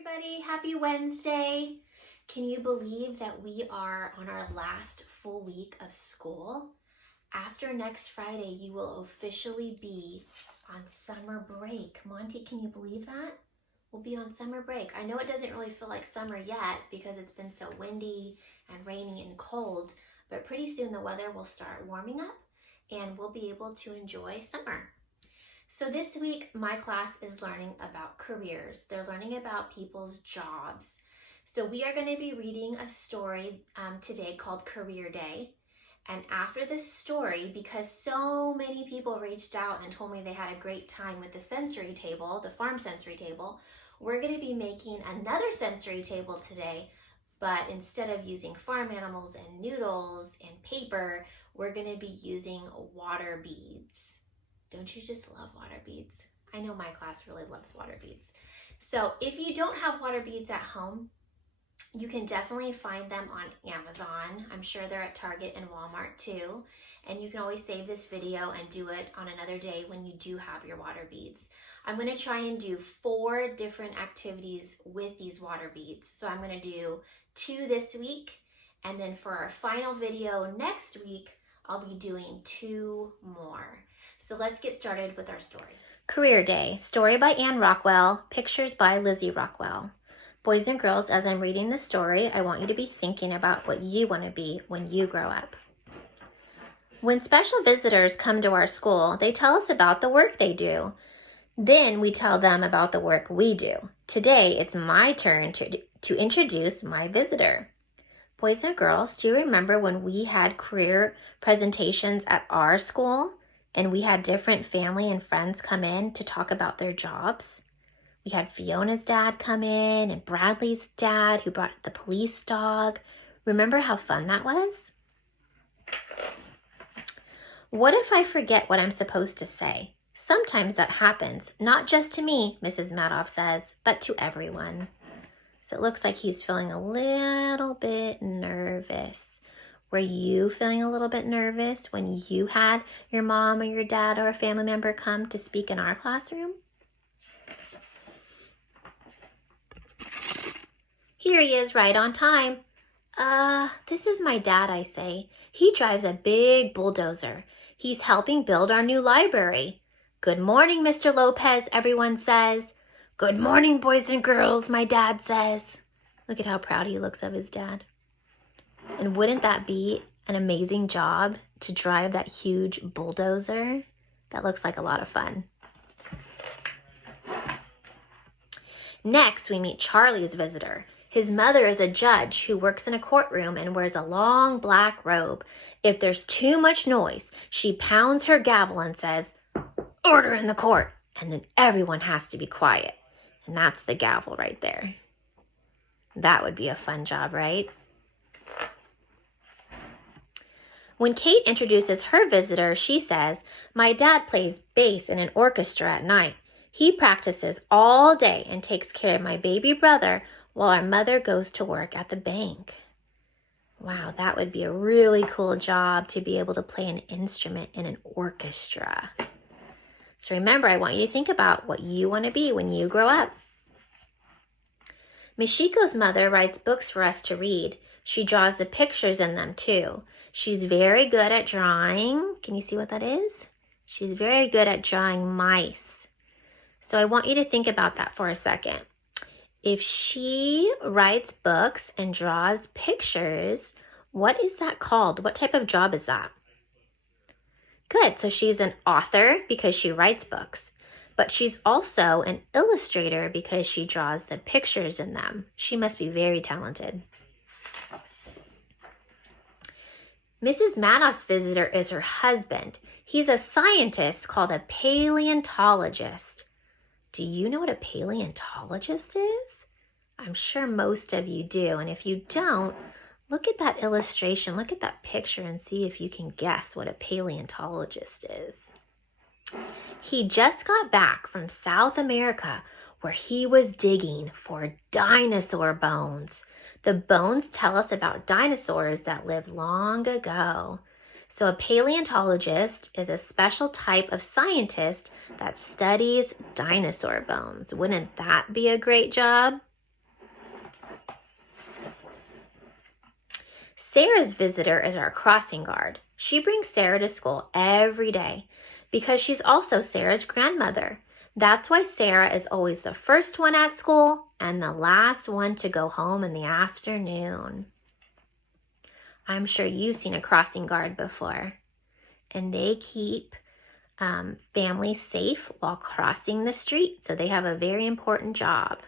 everybody, happy Wednesday. Can you believe that we are on our last full week of school? After next Friday, you will officially be on summer break. Monty, can you believe that? We'll be on summer break. I know it doesn't really feel like summer yet because it's been so windy and rainy and cold, but pretty soon the weather will start warming up and we'll be able to enjoy summer. So this week, my class is learning about careers. They're learning about people's jobs. So we are going to be reading a story today called Career Day. And after this story, because so many people reached out and told me they had a great time with the sensory table, the farm sensory table, we're going to be making another sensory table today. But instead of using farm animals and noodles and paper, we're going to be using water beads. Don't you just love water beads? I know my class really loves water beads. So if you don't have water beads at home, you can definitely find them on Amazon. I'm sure they're at Target and Walmart too. And you can always save this video and do it on another day when you do have your water beads. I'm going to try and do 4 different activities with these water beads. So I'm going to do 2 this week. And then for our final video next week, I'll be doing 2 more. So let's get started with our story. Career Day, story by Anne Rockwell, pictures by Lizzie Rockwell. Boys and girls, as I'm reading this story, I want you to be thinking about what you want to be when you grow up. When special visitors come to our school, they tell us about the work they do. Then we tell them about the work we do. Today, it's my turn to introduce my visitor. Boys and girls, do you remember when we had career presentations at our school? And we had different family and friends come in to talk about their jobs. We had Fiona's dad come in and Bradley's dad who brought the police dog. Remember how fun that was? What if I forget what I'm supposed to say? Sometimes that happens, not just to me, Mrs. Madoff says, but to everyone. So it looks like he's feeling a little bit nervous. Were you feeling a little bit nervous when you had your mom or your dad or a family member come to speak in our classroom? Here he is right on time. This is my dad, I say. He drives a big bulldozer. He's helping build our new library. Good morning, Mr. Lopez, everyone says. Good morning, boys and girls, my dad says. Look at how proud he looks of his dad. And wouldn't that be an amazing job to drive that huge bulldozer? That looks like a lot of fun. Next, we meet Charlie's visitor. His mother is a judge who works in a courtroom and wears a long black robe. If there's too much noise, she pounds her gavel and says, "Order in the court," and then everyone has to be quiet. And that's the gavel right there. That would be a fun job, right? When Kate introduces her visitor, she says, "My dad plays bass in an orchestra at night. He practices all day and takes care of my baby brother while our mother goes to work at the bank." Wow, that would be a really cool job to be able to play an instrument in an orchestra. So remember, I want you to think about what you want to be when you grow up. Michiko's mother writes books for us to read. She draws the pictures in them too. She's very good at drawing. Can you see what that is? She's very good at drawing mice. So I want you to think about that for a second. If she writes books and draws pictures, what is that called? What type of job is that? Good. So she's an author because she writes books. But she's also an illustrator because she draws the pictures in them. She must be very talented. Mrs. Madoff's visitor is her husband. He's a scientist called a paleontologist. Do you know what a paleontologist is? I'm sure most of you do. And if you don't, look at that illustration, look at that picture and see if you can guess what a paleontologist is. He just got back from South America where he was digging for dinosaur bones. The bones tell us about dinosaurs that lived long ago. So a paleontologist is a special type of scientist that studies dinosaur bones. Wouldn't that be a great job? Sarah's visitor is our crossing guard. She brings Sarah to school every day because she's also Sarah's grandmother. That's why Sarah is always the first one at school and the last one to go home in the afternoon. I'm sure you've seen a crossing guard before, and they keep families safe while crossing the street, so they have a very important job.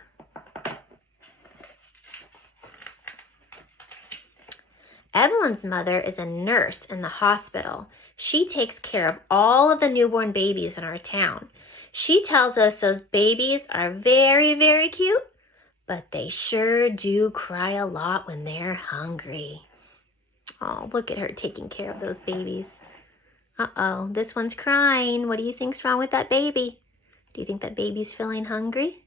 Evelyn's mother is a nurse in the hospital. She takes care of all of the newborn babies in our town. She tells us those babies are very, very cute, but they sure do cry a lot when they're hungry. Oh, look at her taking care of those babies. Uh-oh, this one's crying. What do you think's wrong with that baby? Do you think that baby's feeling hungry?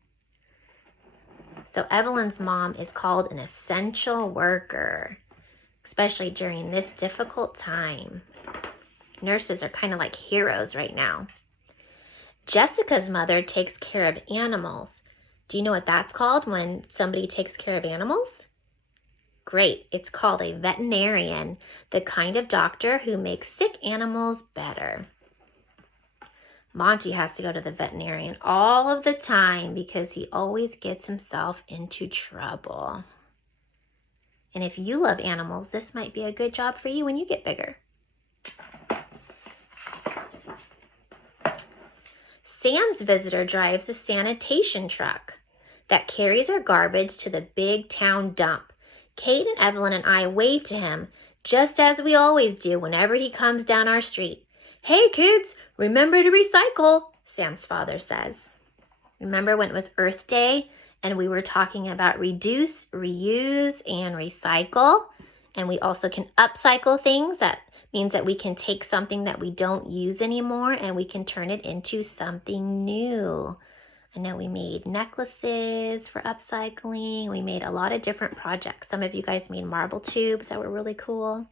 So Evelyn's mom is called an essential worker, especially during this difficult time. Nurses are kind of like heroes right now. Jessica's mother takes care of animals. Do you know what that's called when somebody takes care of animals? Great, it's called a veterinarian, the kind of doctor who makes sick animals better. Monty has to go to the veterinarian all of the time because he always gets himself into trouble. And if you love animals, this might be a good job for you when you get bigger. Sam's visitor drives a sanitation truck that carries our garbage to the big town dump. Kate and Evelyn and I wave to him, just as we always do whenever he comes down our street. Hey kids, remember to recycle, Sam's father says. Remember when it was Earth Day and we were talking about reduce, reuse, and recycle? And we also can upcycle things. That means that we can take something that we don't use anymore and we can turn it into something new. I know we made necklaces for upcycling. We made a lot of different projects. Some of you guys made marble tubes that were really cool.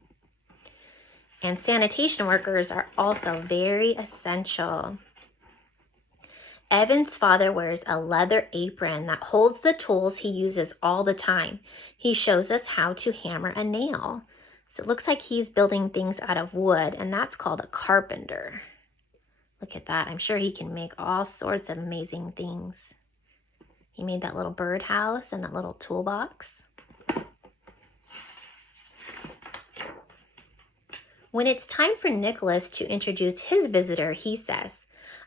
And sanitation workers are also very essential. Evan's father wears a leather apron that holds the tools he uses all the time. He shows us how to hammer a nail. So it looks like he's building things out of wood, and that's called a carpenter. Look at that. I'm sure he can make all sorts of amazing things. He made that little birdhouse and that little toolbox. When it's time for Nicholas to introduce his visitor, he says,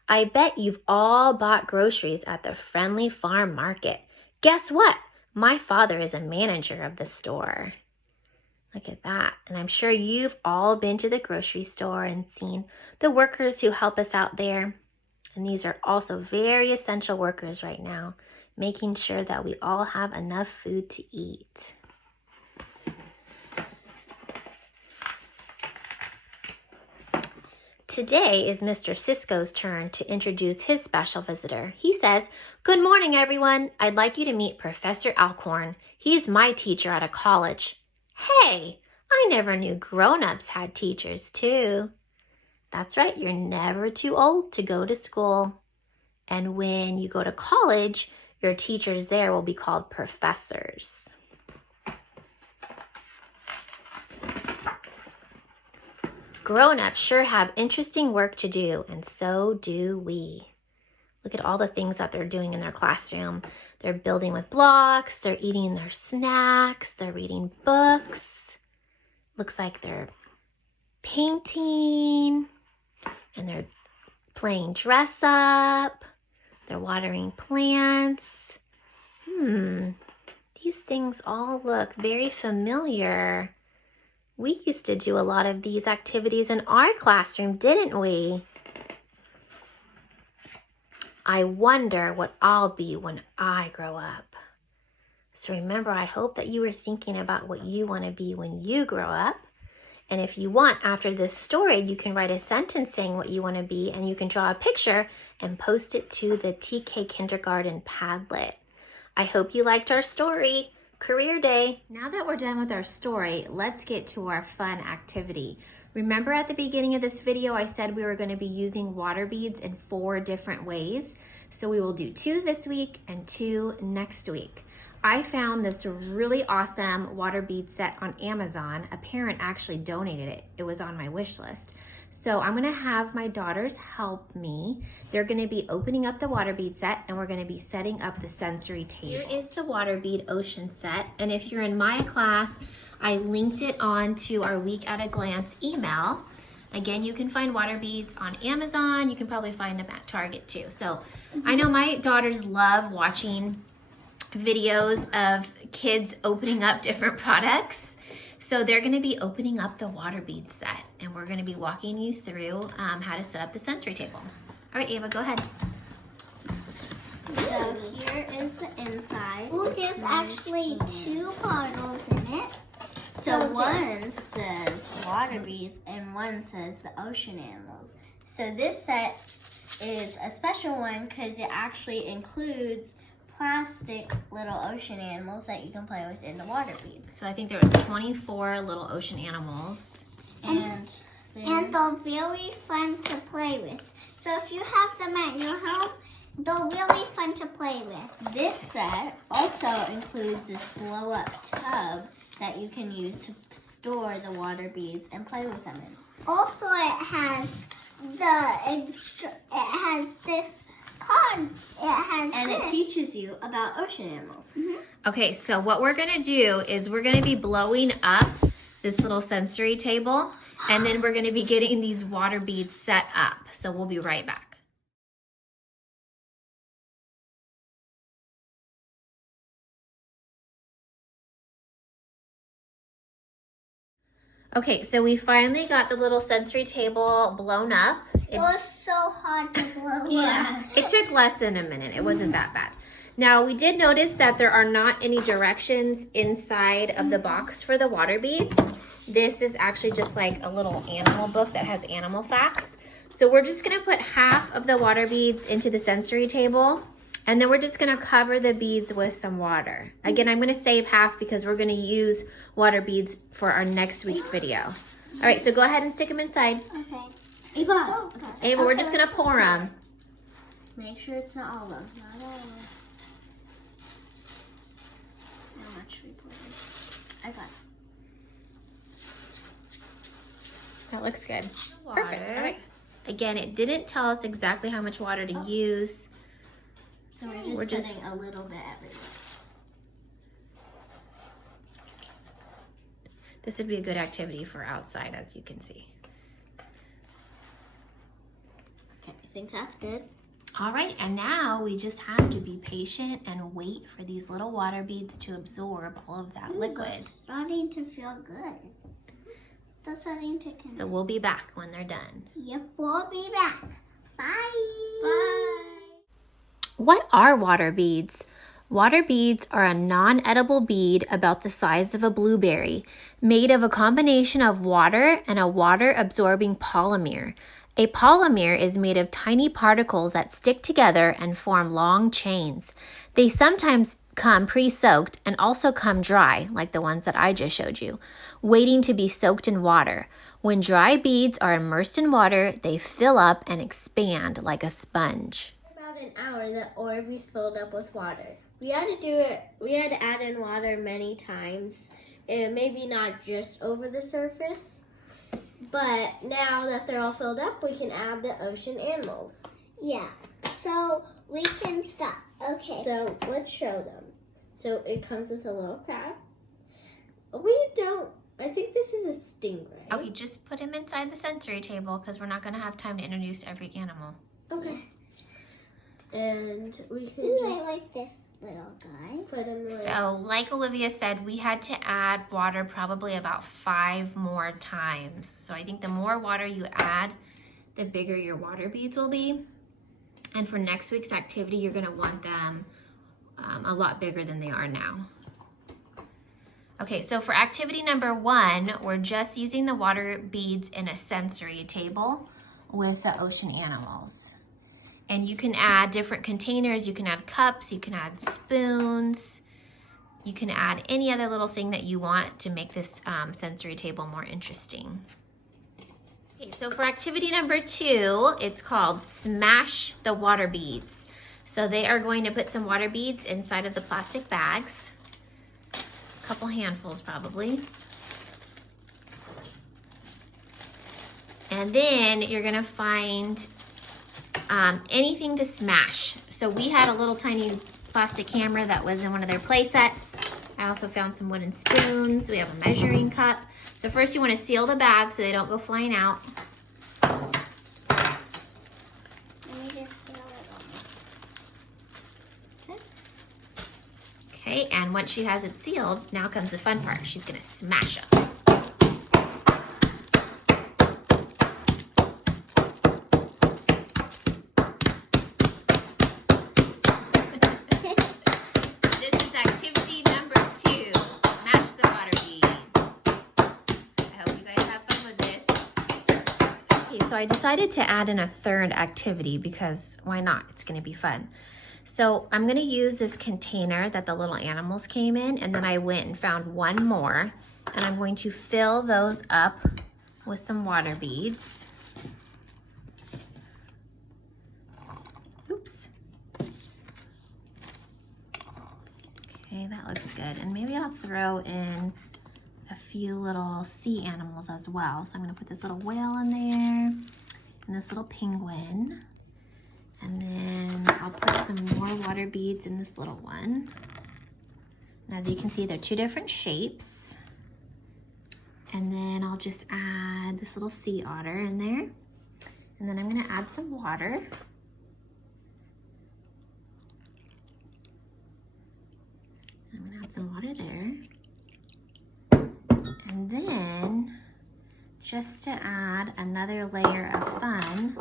I bet you've all bought groceries at the friendly farm market. Guess what? My father is a manager of the store. Look at that. And I'm sure you've all been to the grocery store and seen the workers who help us out there. And these are also very essential workers right now, making sure that we all have enough food to eat. Today is Mr. Cisco's turn to introduce his special visitor. He says, Good morning, everyone. I'd like you to meet Professor Alcorn. He's my teacher at a college. Hey, I never knew grown-ups had teachers too. That's right, you're never too old to go to school. And when you go to college, your teachers there will be called professors. Grown-ups sure have interesting work to do, and so do we. Look at all the things that they're doing in their classroom. They're building with blocks, they're eating their snacks, they're reading books. Looks like they're painting, and they're playing dress up. They're watering plants. These things all look very familiar. We used to do a lot of these activities in our classroom, didn't we? I wonder what I'll be when I grow up. So remember, I hope that you were thinking about what you want to be when you grow up. And if you want, after this story, you can write a sentence saying what you want to be, and you can draw a picture and post it to the TK Kindergarten Padlet. I hope you liked our story. Career Day. Now that we're done with our story, let's get to our fun activity. Remember at the beginning of this video, I said we were going to be using water beads in 4 different ways. So we will do 2 this week and 2 next week. I found this really awesome water bead set on Amazon. A parent actually donated it. It was on my wish list. So I'm gonna have my daughters help me. They're gonna be opening up the water bead set and we're gonna be setting up the sensory table. Here is the water bead ocean set. And if you're in my class, I linked it on to our Week at a Glance email. Again, you can find water beads on Amazon. You can probably find them at Target too. So I know my daughters love watching videos of kids opening up different products. So they're gonna be opening up the water bead set and we're gonna be walking you through how to set up the sensory table. All right, Ava, go ahead. So here is the inside. Oh, there's actually 2 bottles in it. So one says water beads and one says the ocean animals. So this set is a special one because it actually includes plastic little ocean animals that you can play with in the water beads. So I think there was 24 little ocean animals. And they're very fun to play with. So if you have them at your home, they're really fun to play with. This set also includes this blow-up tub that you can use to store the water beads and play with them in. Also, it has this card. It teaches you about ocean animals. Okay, so what we're gonna do is we're gonna be blowing up this little sensory table and then we're gonna be getting these water beads set up. So we'll be right back. Okay, so we finally got the little sensory table blown up. It was so hard to blow up. It took less than a minute. It wasn't that bad. Now, we did notice that there are not any directions inside of the box for the water beads. This is actually just like a little animal book that has animal facts. So we're just gonna put half of the water beads into the sensory table, and then we're just gonna cover the beads with some water. Again, I'm gonna save half because we're gonna use water beads for our next week's video. All right, so go ahead and stick them inside. Okay. Ava, Ava, we're just gonna pour them. Make sure it's not all of them. Not all of them. How much we pour? I got it. That looks good. Perfect. All right. Again, it didn't tell us exactly how much water to use. So we're just putting a little bit everywhere. This would be a good activity for outside, as you can see. Okay, I think that's good. All right, and now we just have to be patient and wait for these little water beads to absorb all of that liquid. Starting to feel good. They're starting to connect. So we'll be back when they're done. Yep, we'll be back. Bye. Bye. What are water beads? Water beads are a non-edible bead about the size of a blueberry, made of a combination of water and a water-absorbing polymer. A polymer is made of tiny particles that stick together and form long chains. They sometimes come pre-soaked and also come dry, like the ones that I just showed you, waiting to be soaked in water. When dry beads are immersed in water, they fill up and expand like a sponge. About an hour, the orb is filled up with water. We had to add in water many times, and maybe not just over the surface. But now that they're all filled up, we can add the ocean animals. Yeah, so we can stop. Okay. So let's show them. So it comes with a little crab. I think this is a stingray. Okay, just put him inside the sensory table because we're not going to have time to introduce every animal. Okay. And we can I like this little guy. Put him So, like Olivia said, we had to add water probably about 5 more times. So I think the more water you add, the bigger your water beads will be. And for next week's activity, you're going to want them a lot bigger than they are now. Okay, so for activity number 1, we're just using the water beads in a sensory table with the ocean animals. And you can add different containers. You can add cups, you can add spoons, you can add any other little thing that you want to make this sensory table more interesting. Okay, so for activity number 2, it's called Smash the Water Beads. So they are going to put some water beads inside of the plastic bags. a couple handfuls probably. And then you're gonna find anything to smash. So we had a little tiny plastic hammer that was in one of their play sets. I also found some wooden spoons. We have a measuring cup. So first you wanna seal the bag so they don't go flying out. Okay, and once she has it sealed, now comes the fun part. She's gonna smash them. This is activity number 2, smash the water beads. I hope you guys have fun with this. Okay, so I decided to add in a third activity because why not? It's gonna be fun. So I'm gonna use this container that the little animals came in, and then I went and found one more, and I'm going to fill those up with some water beads. Oops. Okay, that looks good. And maybe I'll throw in a few little sea animals as well. So I'm gonna put this little whale in there, and this little penguin. And then I'll put some more water beads in this little one. And as you can see, they're 2 different shapes. And then I'll just add this little sea otter in there. And then I'm gonna add some water. I'm gonna add some water there. And then, just to add another layer of fun,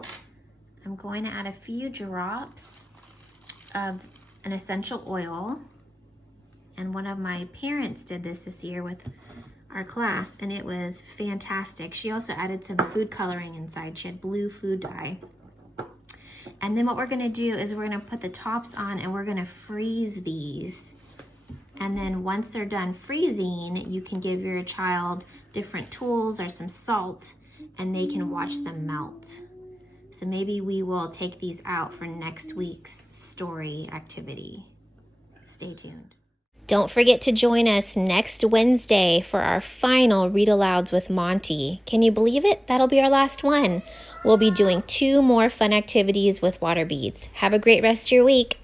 I'm going to add a few drops of an essential oil. And one of my parents did this year with our class, and it was fantastic. She also added some food coloring inside. She had blue food dye. And then what we're gonna do is we're gonna put the tops on and we're gonna freeze these. And then once they're done freezing, you can give your child different tools or some salt, and they can watch them melt. So maybe we will take these out for next week's story activity. Stay tuned. Don't forget to join us next Wednesday for our final Read Alouds with Monty. Can you believe it? That'll be our last one. We'll be doing 2 more fun activities with water beads. Have a great rest of your week.